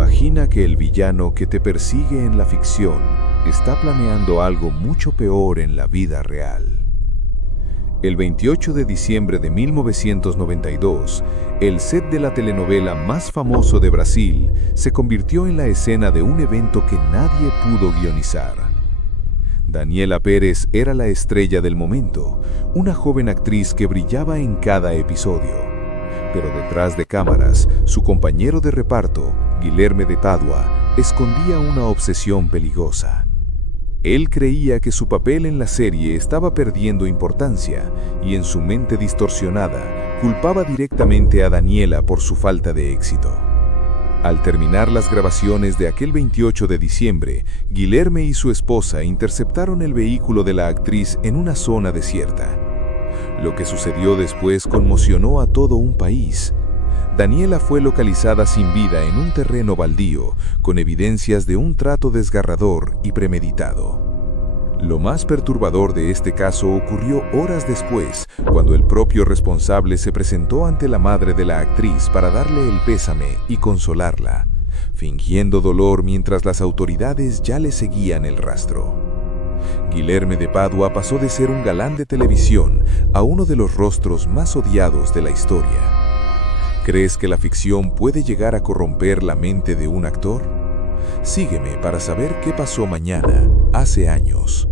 Imagina que el villano que te persigue en la ficción está planeando algo mucho peor en la vida real. El 28 de diciembre de 1992, el set de la telenovela más famoso de Brasil se convirtió en la escena de un evento que nadie pudo guionizar. Daniela Pérez era la estrella del momento, una joven actriz que brillaba en cada episodio. Pero detrás de cámaras, su compañero de reparto, Guilherme de Pádua, escondía una obsesión peligrosa. Él creía que su papel en la serie estaba perdiendo importancia y en su mente distorsionada culpaba directamente a Daniela por su falta de éxito. Al terminar las grabaciones de aquel 28 de diciembre, Guilherme y su esposa interceptaron el vehículo de la actriz en una zona desierta. Lo que sucedió después conmocionó a todo un país. Daniela fue localizada sin vida en un terreno baldío, con evidencias de un trato desgarrador y premeditado. Lo más perturbador de este caso ocurrió horas después, cuando el propio responsable se presentó ante la madre de la actriz para darle el pésame y consolarla, fingiendo dolor mientras las autoridades ya le seguían el rastro. Guilherme de Pádua pasó de ser un galán de televisión a uno de los rostros más odiados de la historia. ¿Crees que la ficción puede llegar a corromper la mente de un actor? Sígueme para saber qué pasó mañana, hace años.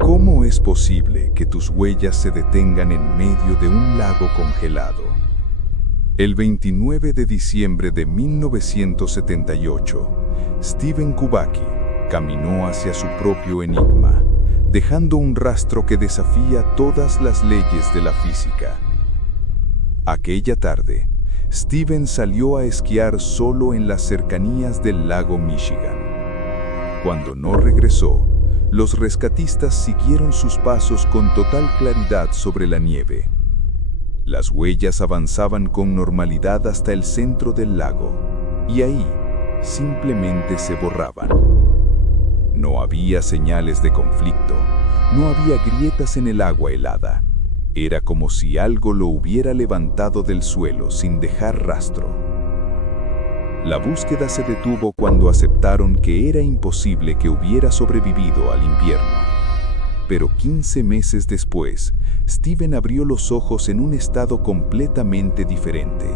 ¿Cómo es posible que tus huellas se detengan en medio de un lago congelado? El 29 de diciembre de 1978, Steven Kubacki caminó hacia su propio enigma, dejando un rastro que desafía todas las leyes de la física. Aquella tarde, Steven salió a esquiar solo en las cercanías del lago Michigan. Cuando no regresó, los rescatistas siguieron sus pasos con total claridad sobre la nieve. Las huellas avanzaban con normalidad hasta el centro del lago, y ahí simplemente se borraban. No había señales de conflicto, no había grietas en el agua helada. Era como si algo lo hubiera levantado del suelo sin dejar rastro. La búsqueda se detuvo cuando aceptaron que era imposible que hubiera sobrevivido al invierno. Pero 15 meses después, Steven abrió los ojos en un estado completamente diferente.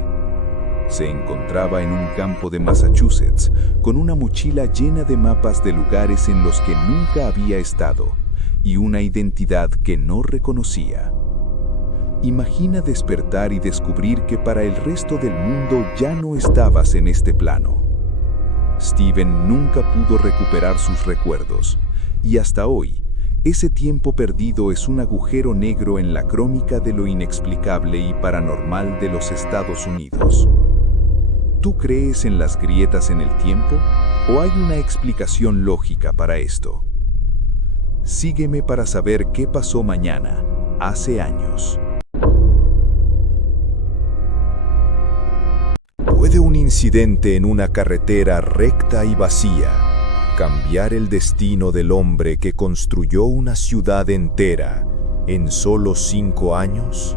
Se encontraba en un campo de Massachusetts, con una mochila llena de mapas de lugares en los que nunca había estado, y una identidad que no reconocía. Imagina despertar y descubrir que para el resto del mundo ya no estabas en este plano. Steven nunca pudo recuperar sus recuerdos, y hasta hoy, ese tiempo perdido es un agujero negro en la crónica de lo inexplicable y paranormal de los Estados Unidos. ¿Tú crees en las grietas en el tiempo o hay una explicación lógica para esto? Sígueme para saber qué pasó mañana, hace años. ¿Puede un incidente en una carretera recta y vacía cambiar el destino del hombre que construyó una ciudad entera en solo 5 años?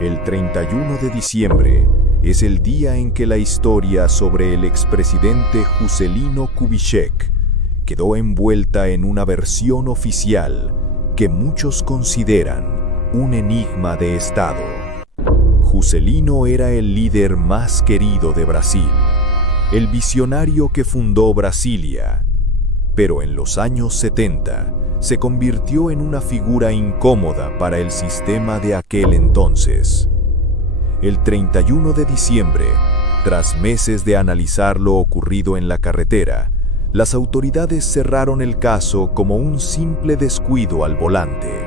El 31 de diciembre es el día en que la historia sobre el expresidente Juscelino Kubitschek quedó envuelta en una versión oficial que muchos consideran un enigma de Estado. Juscelino era el líder más querido de Brasil, el visionario que fundó Brasilia, pero en los años 70 se convirtió en una figura incómoda para el sistema de aquel entonces. El 31 de diciembre, tras meses de analizar lo ocurrido en la carretera, las autoridades cerraron el caso como un simple descuido al volante.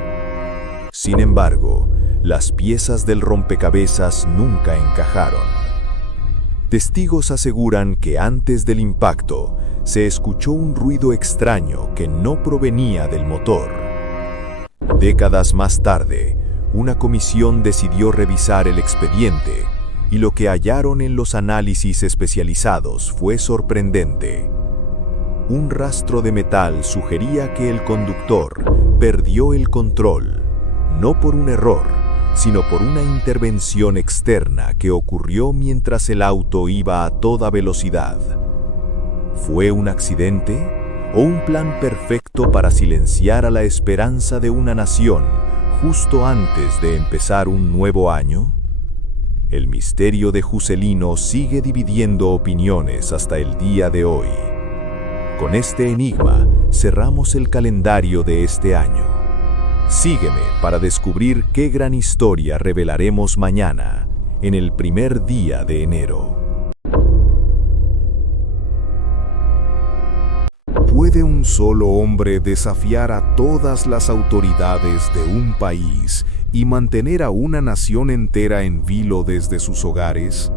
Sin embargo, las piezas del rompecabezas nunca encajaron. Testigos aseguran que antes del impacto se escuchó un ruido extraño que no provenía del motor. Décadas más tarde, una comisión decidió revisar el expediente y lo que hallaron en los análisis especializados fue sorprendente. Un rastro de metal sugería que el conductor perdió el control, no por un error, sino por una intervención externa que ocurrió mientras el auto iba a toda velocidad. ¿Fue un accidente o un plan perfecto para silenciar a la esperanza de una nación justo antes de empezar un nuevo año? El misterio de Juscelino sigue dividiendo opiniones hasta el día de hoy. Con este enigma cerramos el calendario de este año. Sígueme para descubrir qué gran historia revelaremos mañana, en el primer día de enero. ¿Puede un solo hombre desafiar a todas las autoridades de un país y mantener a una nación entera en vilo desde sus hogares?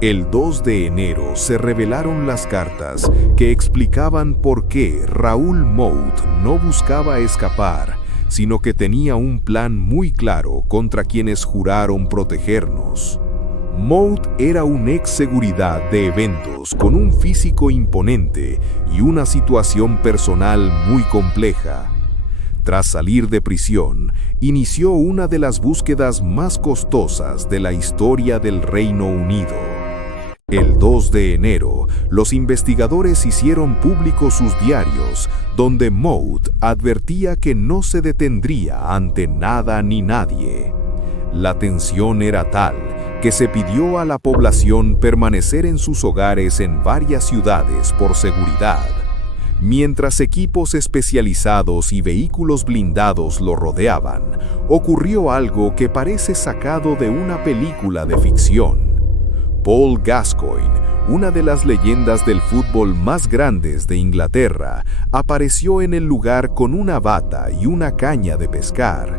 El 2 de enero se revelaron las cartas que explicaban por qué Raoul Mout no buscaba escapar, sino que tenía un plan muy claro contra quienes juraron protegernos. Mout era un ex seguridad de eventos con un físico imponente y una situación personal muy compleja. Tras salir de prisión, inició una de las búsquedas más costosas de la historia del Reino Unido. El 2 de enero, los investigadores hicieron públicos sus diarios, donde Mout advertía que no se detendría ante nada ni nadie. La tensión era tal que se pidió a la población permanecer en sus hogares en varias ciudades por seguridad. Mientras equipos especializados y vehículos blindados lo rodeaban, ocurrió algo que parece sacado de una película de ficción. Paul Gascoigne, una de las leyendas del fútbol más grandes de Inglaterra, apareció en el lugar con una bata y una caña de pescar.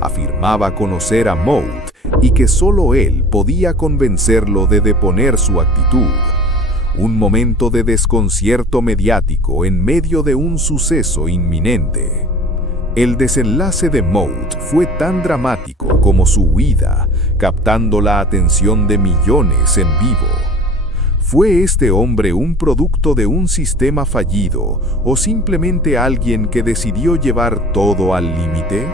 Afirmaba conocer a Mout y que solo él podía convencerlo de deponer su actitud. Un momento de desconcierto mediático en medio de un suceso inminente. El desenlace de Mout fue tan dramático como su huida, captando la atención de millones en vivo. ¿Fue este hombre un producto de un sistema fallido o simplemente alguien que decidió llevar todo al límite?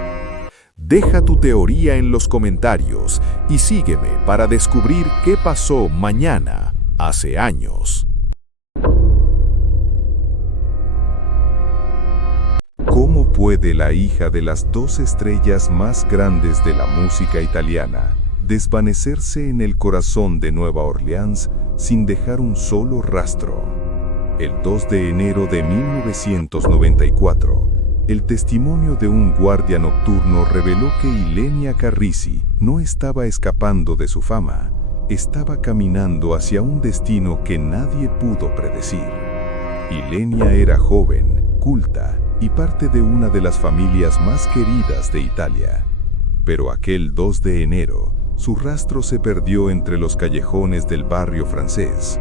Deja tu teoría en los comentarios y sígueme para descubrir qué pasó mañana, hace años. ¿Cómo puede la hija de las dos estrellas más grandes de la música italiana desvanecerse en el corazón de Nueva Orleans sin dejar un solo rastro? El 2 de enero de 1994, el testimonio de un guardia nocturno reveló que Ilenia Carrisi no estaba escapando de su fama, estaba caminando hacia un destino que nadie pudo predecir. Ilenia era joven, culta y parte de una de las familias más queridas de Italia. Pero aquel 2 de enero, su rastro se perdió entre los callejones del barrio francés.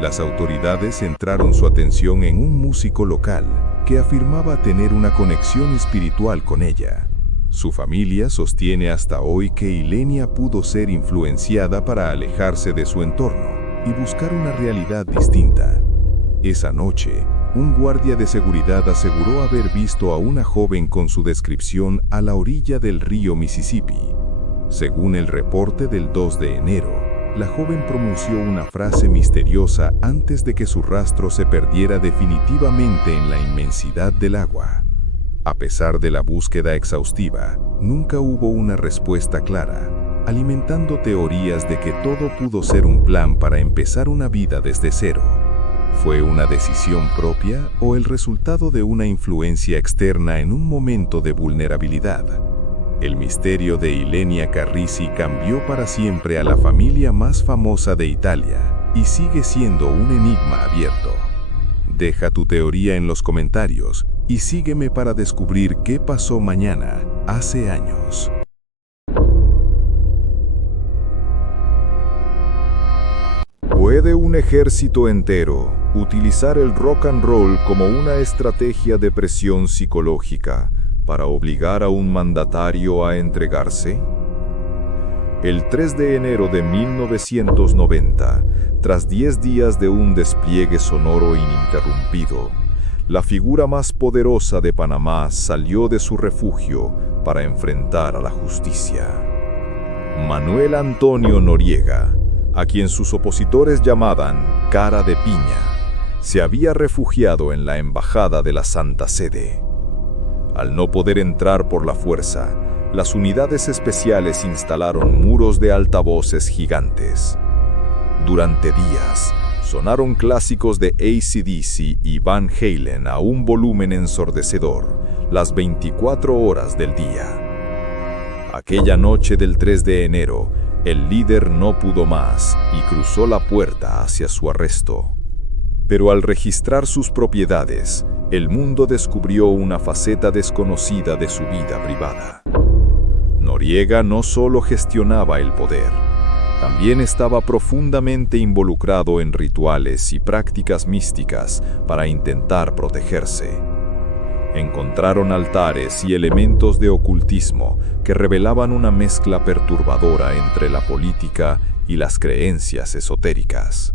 Las autoridades centraron su atención en un músico local que afirmaba tener una conexión espiritual con ella. Su familia sostiene hasta hoy que Ilenia pudo ser influenciada para alejarse de su entorno y buscar una realidad distinta. Esa noche, un guardia de seguridad aseguró haber visto a una joven con su descripción a la orilla del río Mississippi. Según el reporte del 2 de enero, la joven pronunció una frase misteriosa antes de que su rastro se perdiera definitivamente en la inmensidad del agua. A pesar de la búsqueda exhaustiva, nunca hubo una respuesta clara, alimentando teorías de que todo pudo ser un plan para empezar una vida desde cero. ¿Fue una decisión propia o el resultado de una influencia externa en un momento de vulnerabilidad? El misterio de Ilenia Carrisi cambió para siempre a la familia más famosa de Italia y sigue siendo un enigma abierto. Deja tu teoría en los comentarios y sígueme para descubrir qué pasó mañana, hace años. ¿Puede un ejército entero utilizar el rock and roll como una estrategia de presión psicológica para obligar a un mandatario a entregarse? El 3 de enero de 1990, tras 10 días de un despliegue sonoro ininterrumpido, la figura más poderosa de Panamá salió de su refugio para enfrentar a la justicia. Manuel Antonio Noriega, a quien sus opositores llamaban Cara de Piña, se había refugiado en la embajada de la Santa Sede. Al no poder entrar por la fuerza, las unidades especiales instalaron muros de altavoces gigantes. Durante días, sonaron clásicos de AC/DC y Van Halen a un volumen ensordecedor, las 24 horas del día. Aquella noche del 3 de enero, el líder no pudo más y cruzó la puerta hacia su arresto. Pero al registrar sus propiedades, el mundo descubrió una faceta desconocida de su vida privada. Noriega no solo gestionaba el poder, también estaba profundamente involucrado en rituales y prácticas místicas para intentar protegerse. Encontraron altares y elementos de ocultismo que revelaban una mezcla perturbadora entre la política y las creencias esotéricas.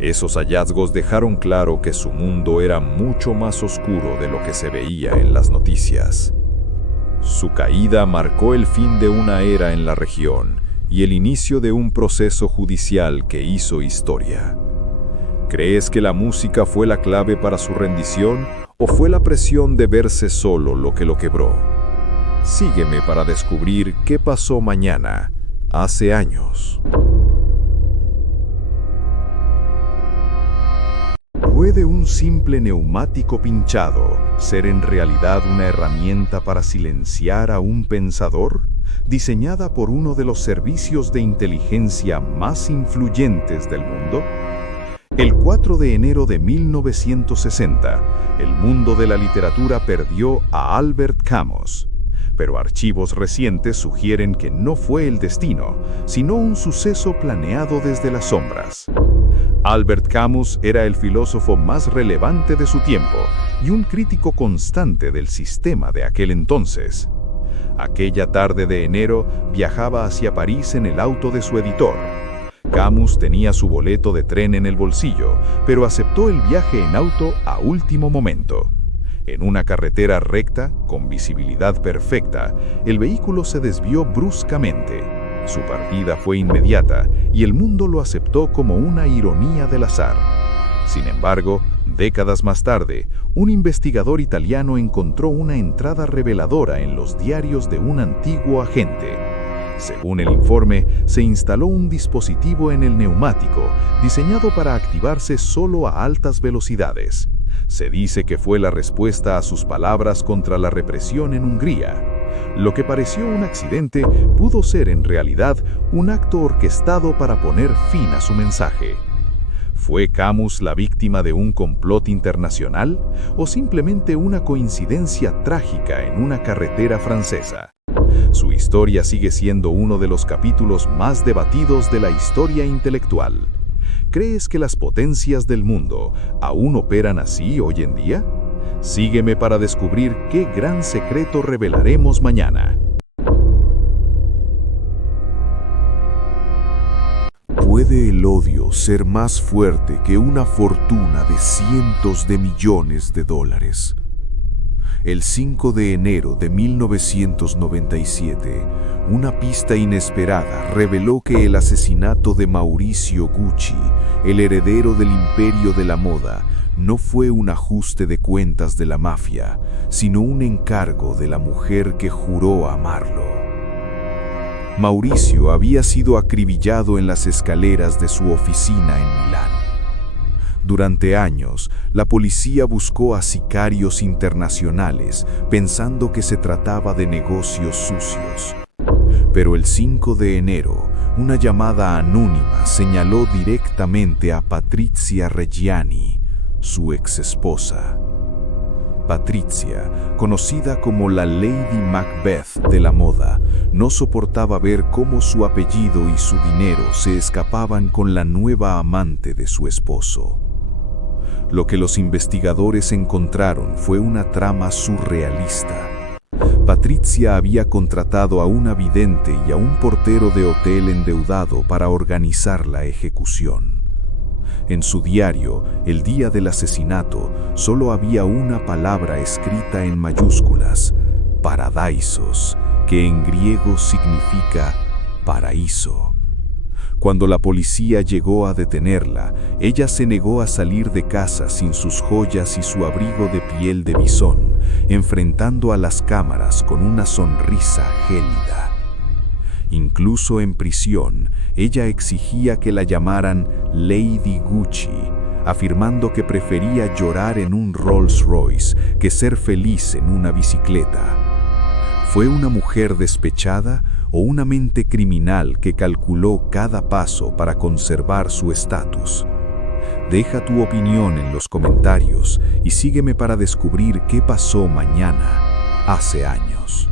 Esos hallazgos dejaron claro que su mundo era mucho más oscuro de lo que se veía en las noticias. Su caída marcó el fin de una era en la región y el inicio de un proceso judicial que hizo historia. ¿Crees que la música fue la clave para su rendición o fue la presión de verse solo lo que lo quebró? Sígueme para descubrir qué pasó mañana, hace años. ¿Puede un simple neumático pinchado ser en realidad una herramienta para silenciar a un pensador? Diseñada por uno de los servicios de inteligencia más influyentes del mundo. El 4 de enero de 1960, el mundo de la literatura perdió a Albert Camus, pero archivos recientes sugieren que no fue el destino, sino un suceso planeado desde las sombras. Albert Camus era el filósofo más relevante de su tiempo y un crítico constante del sistema de aquel entonces. Aquella tarde de enero viajaba hacia París en el auto de su editor. Camus tenía su boleto de tren en el bolsillo, pero aceptó el viaje en auto a último momento. En una carretera recta, con visibilidad perfecta, el vehículo se desvió bruscamente. Su partida fue inmediata y el mundo lo aceptó como una ironía del azar. Sin embargo, décadas más tarde, un investigador italiano encontró una entrada reveladora en los diarios de un antiguo agente. Según el informe, se instaló un dispositivo en el neumático, diseñado para activarse solo a altas velocidades. Se dice que fue la respuesta a sus palabras contra la represión en Hungría. Lo que pareció un accidente pudo ser en realidad un acto orquestado para poner fin a su mensaje. ¿Fue Camus la víctima de un complot internacional o simplemente una coincidencia trágica en una carretera francesa? Su historia sigue siendo uno de los capítulos más debatidos de la historia intelectual. ¿Crees que las potencias del mundo aún operan así hoy en día? Sígueme para descubrir qué gran secreto revelaremos mañana. ¿Puede el odio ser más fuerte que una fortuna de cientos de millones de dólares? El 5 de enero de 1997, una pista inesperada reveló que el asesinato de Mauricio Gucci, el heredero del imperio de la moda, no fue un ajuste de cuentas de la mafia, sino un encargo de la mujer que juró amarlo. Mauricio había sido acribillado en las escaleras de su oficina en Milán. Durante años, la policía buscó a sicarios internacionales, pensando que se trataba de negocios sucios. Pero el 5 de enero, una llamada anónima señaló directamente a Patrizia Reggiani, su exesposa. Patrizia, conocida como la Lady Macbeth de la moda, no soportaba ver cómo su apellido y su dinero se escapaban con la nueva amante de su esposo. Lo que los investigadores encontraron fue una trama surrealista. Patrizia había contratado a una vidente y a un portero de hotel endeudado para organizar la ejecución. En su diario, el día del asesinato, solo había una palabra escrita en mayúsculas: Paradisos, que en griego significa paraíso. Cuando la policía llegó a detenerla, ella se negó a salir de casa sin sus joyas y su abrigo de piel de bisón, enfrentando a las cámaras con una sonrisa gélida. Incluso en prisión, ella exigía que la llamaran Lady Gucci, afirmando que prefería llorar en un Rolls Royce que ser feliz en una bicicleta. ¿Fue una mujer despechada o una mente criminal que calculó cada paso para conservar su estatus? Deja tu opinión en los comentarios y sígueme para descubrir qué pasó mañana, hace años.